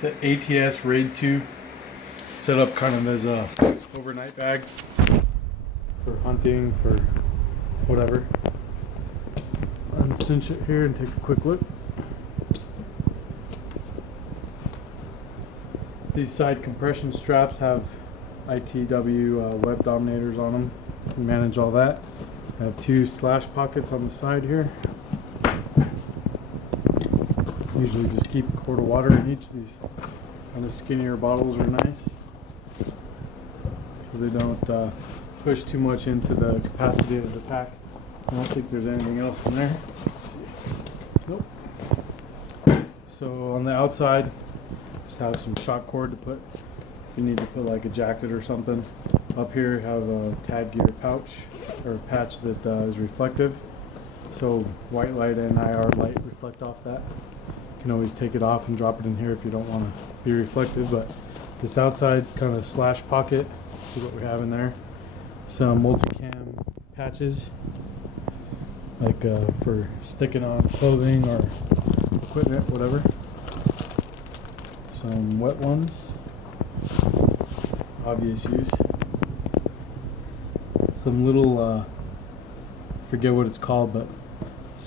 It's an ATS Raid II, set up kind of as a overnight bag for hunting, for whatever. Uncinch it here and take a quick look. These side compression straps have ITW web dominators on them. You can manage all that. I have two slash pockets on the side here. Usually just keep a quart of water in each. These kind of skinnier bottles are nice, so they don't push too much into the capacity of the pack. I don't think there's anything else in there. Let's see. Nope. So on the outside, just have some shock cord to put if you need to put like a jacket or something. Up here have a tag gear pouch or a patch that is reflective, so white light and IR light reflect off that. You can always take it off and drop it in here if you don't want to be reflective. But this outside kind of slash pocket, see what we have in there. Some multicam patches, like for sticking on clothing or equipment, whatever. Some wet ones, obvious use. Some little, forget what it's called, but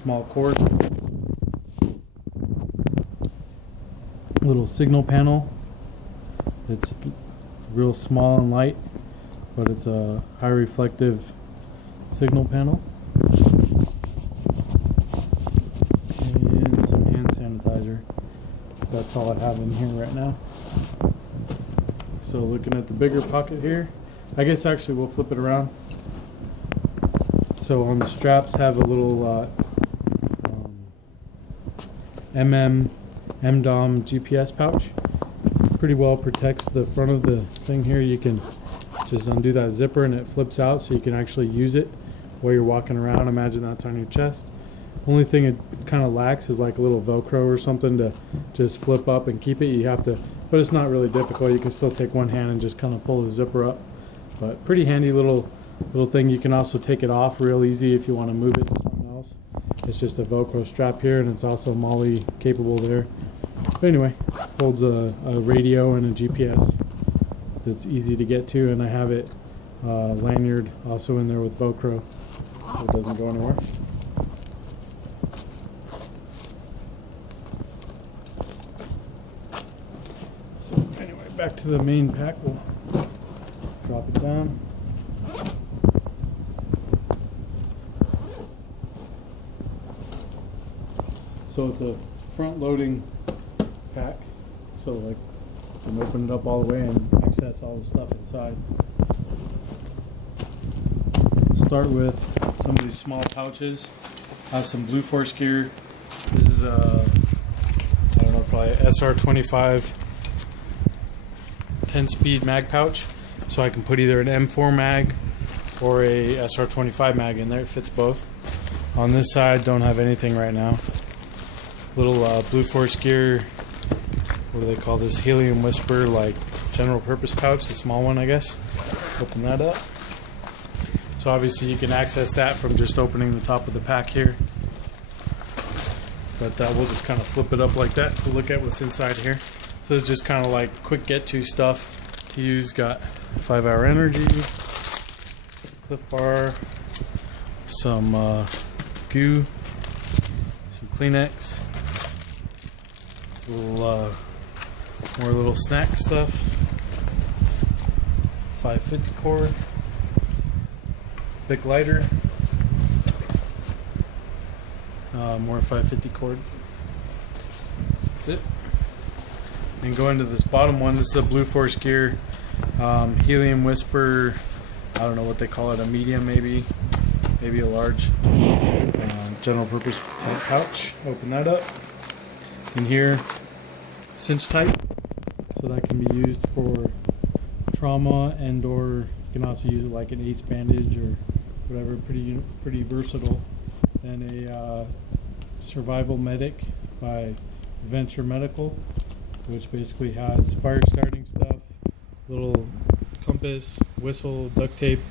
small cord. Little signal panel. It's real small and light, but it's a high reflective signal panel. And some hand sanitizer. That's all I have in here right now. So looking at the bigger pocket here, I guess actually we'll flip it around. So on the straps have a little MDOM GPS pouch. Pretty well protects the front of the thing here. You can just undo that zipper and it flips out, so you can actually use it while you're walking around. Imagine that's on your chest. Only thing it kind of lacks is like a little Velcro or something to just flip up and keep it. You have to, but it's not really difficult. You can still take one hand and just kind of pull the zipper up. But pretty handy little thing. You can also take it off real easy if you want to move it to something else. It's just a Velcro strap here, and it's also MOLLE capable there. But anyway, holds a radio and a GPS that's easy to get to, and I have it lanyard also in there with Velcro, so it doesn't go anywhere. So anyway, back to the main pack. We'll drop it down. So it's a front-loading pack, so like you can open it up all the way and access all the stuff inside. Start with some of these small pouches. I have some Blue Force gear. This is a, I don't know, probably SR25 10-speed mag pouch, so I can put either an M4 mag or a SR25 mag in there. It fits both. On this side, don't have anything right now. Little Blue Force gear, what do they call this? Helium Whisper, like general purpose pouch, the small one, I guess. Open that up. So obviously you can access that from just opening the top of the pack here. But we'll just kind of flip it up like that to look at what's inside here. So it's just kind of like quick get-to stuff to use. Got 5-hour energy, Cliff Bar, some goo, some Kleenex, little more little snack stuff, 550 cord, big lighter, more 550 cord. That's it. And go into this bottom one. This is a Blue Force gear Helium Whisper. I don't know what they call it, a medium maybe a large general purpose type pouch. Open that up. In here, cinch type, so that can be used for trauma, and or you can also use it like an ace bandage or whatever. Pretty versatile. Then a survival medic by Venture Medical, which basically has fire starting stuff, little compass, whistle, duct tape,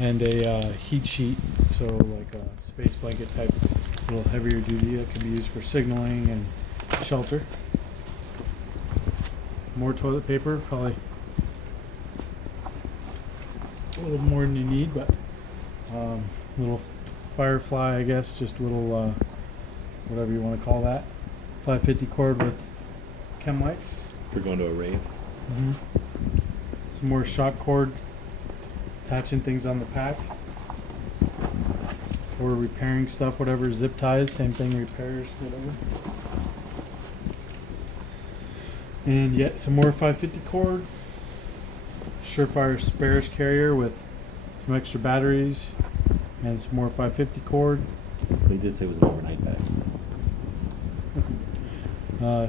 and a heat sheet, so like a space blanket type, a little heavier duty that can be used for signaling and shelter. More toilet paper, probably a little more than you need, but little firefly, I guess, just a little whatever you want to call that. 550 cord with chem lights. We're going to a rave. Some more shock cord, attaching things on the pack, or repairing stuff, whatever. Zip ties, same thing, repairs, whatever. And yet some more 550 cord, Surefire spares carrier with some extra batteries, and some more 550 cord. They did say it was an overnight pack.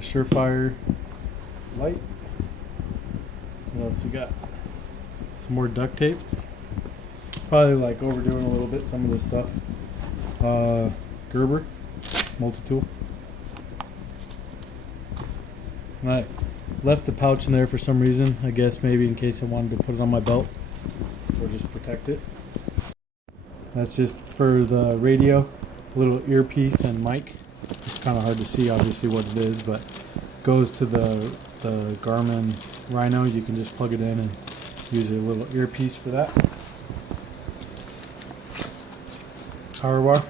Surefire light. What else we got? Some more duct tape. Probably like overdoing a little bit some of this stuff. Gerber multi-tool. And I left the pouch in there for some reason. I guess maybe in case I wanted to put it on my belt or just protect it. That's just for the radio, little earpiece and mic. It's kind of hard to see obviously what it is, but goes to the Garmin Rhino. You can just plug it in and use a little earpiece for that. Power bar.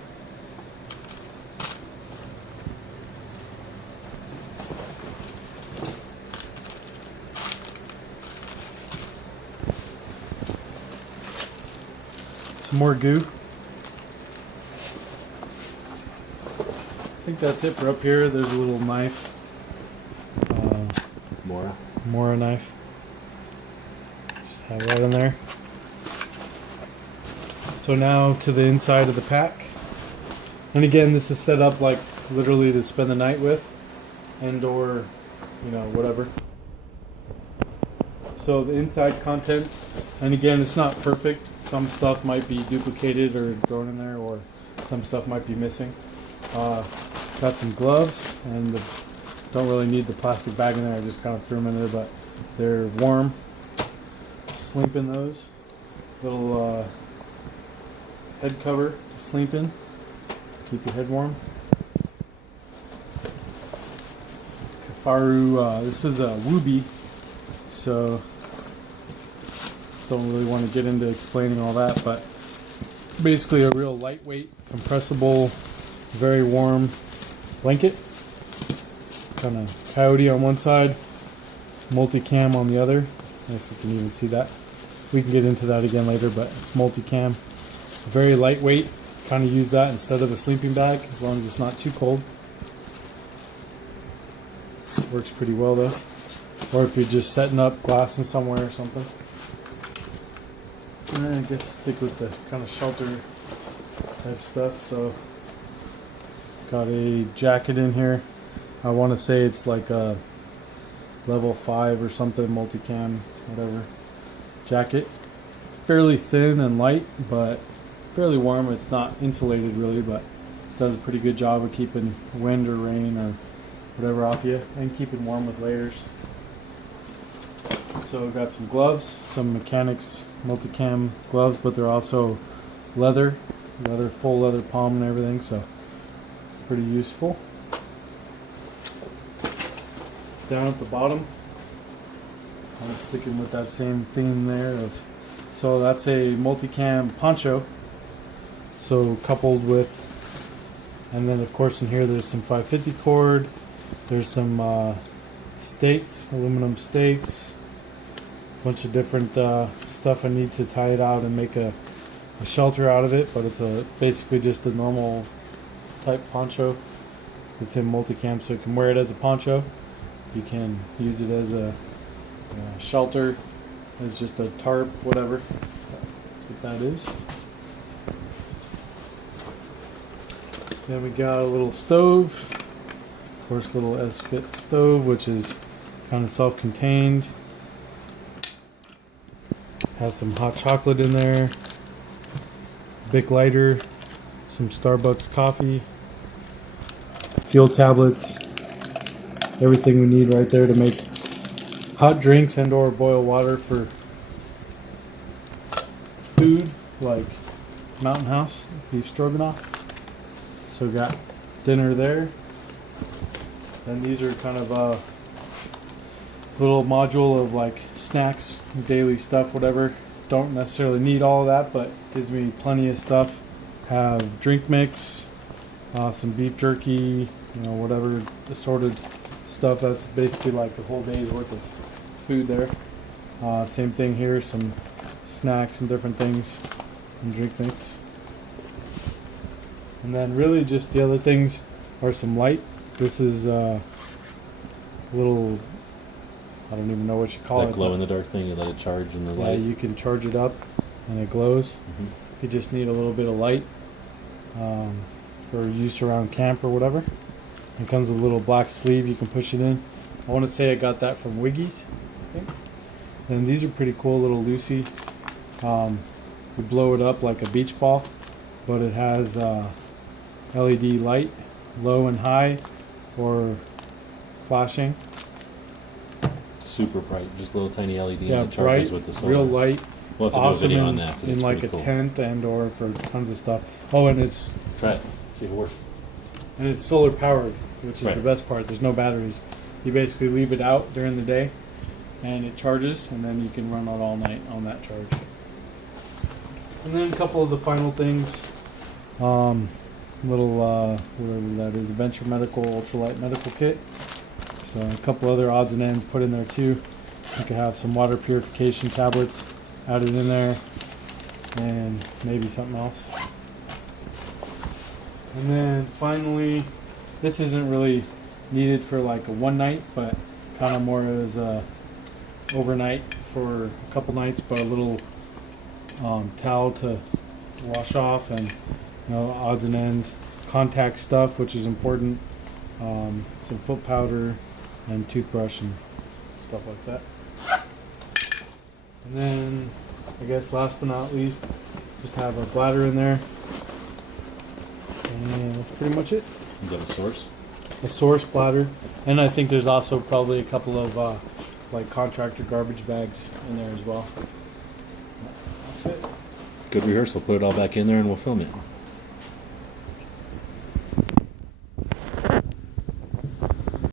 Some more goo. I think that's it for up here. There's a little knife. Mora knife. Just have that in there. So now to the inside of the pack. And again, this is set up like literally to spend the night with, and or, you know, whatever. So the inside contents, and again, it's not perfect. Some stuff might be duplicated or thrown in there, or some stuff might be missing. Got some gloves, and don't really need the plastic bag in there. I just kind of threw them in there, but they're warm. Sleep in those. Little head cover to sleep in. Keep your head warm. Kafaru, this is a Wooby, so don't really want to get into explaining all that, but basically a real lightweight, compressible, very warm blanket. Kind of coyote on one side, multicam on the other, if you can even see that. We can get into that again later, but it's multicam. Very lightweight, kind of use that instead of a sleeping bag, as long as it's not too cold. Works pretty well though. Or if you're just setting up glassing somewhere or something. And I guess stick with the kind of shelter type stuff. So got a jacket in here. I want to say it's like a level 5 or something, multicam, whatever. Jacket. Fairly thin and light, but fairly warm. It's not insulated really, but does a pretty good job of keeping wind or rain or whatever off you, and keeping warm with layers. So got some gloves, some mechanics multicam gloves, but they're also leather, full leather palm and everything, so pretty useful. Down at the bottom, I'm sticking with that same theme there of, so that's a multicam poncho, so coupled with, and then of course in here there's some 550 cord, there's some stakes, aluminum stakes, a bunch of different stuff I need to tie it out and make a shelter out of it, but it's basically just a normal type poncho. It's in multicam, so you can wear it as a poncho. You can use it as a shelter, as just a tarp, whatever. That's what that is. Then we got a little stove. Of course, little S-fit stove, which is kind of self-contained. Has some hot chocolate in there. Bic lighter. Some Starbucks coffee. Fuel tablets. Everything we need right there to make hot drinks and or boil water for food, like Mountain House, beef stroganoff. So we got dinner there. And these are kind of little module of like snacks, daily stuff, whatever. Don't necessarily need all of that, but gives me plenty of stuff. Have drink mix, some beef jerky, whatever assorted stuff. That's basically like a whole day's worth of food there. Same thing here, some snacks and different things, and drink mix. And then really just the other things are some light. This is a little, I don't even know what you call it. That glow in the dark thing, you let it charge in the Yeah, light. you can charge it up and it glows. You just need a little bit of light for use around camp or whatever. It comes with a little black sleeve, you can push it in. I want to say I got that from Wiggy's, I think. And these are pretty cool, little Lucy. You blow it up like a beach ball, but it has LED light, low and high, or flashing. Super bright, just a little tiny LED, Yeah, and it charges bright, with the solar. real light. We'll have to Awesome do a video in, on that. 'cause in it's like pretty a cool. tent and or for tons of stuff. Oh, and it's Try it, see if it works. solar powered, which is Right. the best part. There's no batteries. You basically leave it out during the day, and it charges, and then you can run it all night on that charge. And then a couple of the final things. Little whatever that is, Venture Medical Ultralight Medical Kit. So a couple other odds and ends put in there too. You could have some water purification tablets added in there, and maybe something else. And then finally, this isn't really needed for like a one night, but kind of more as a overnight for a couple nights, but a little towel to wash off, and odds and ends, contact stuff, which is important, some foot powder and toothbrush and stuff like that. And then I guess last but not least, just have a bladder in there, and that's pretty much it. Is that a source? A source bladder, and I think there's also probably a couple of like contractor garbage bags in there as well. That's it. Good rehearsal. Put it all back in there and we'll film it.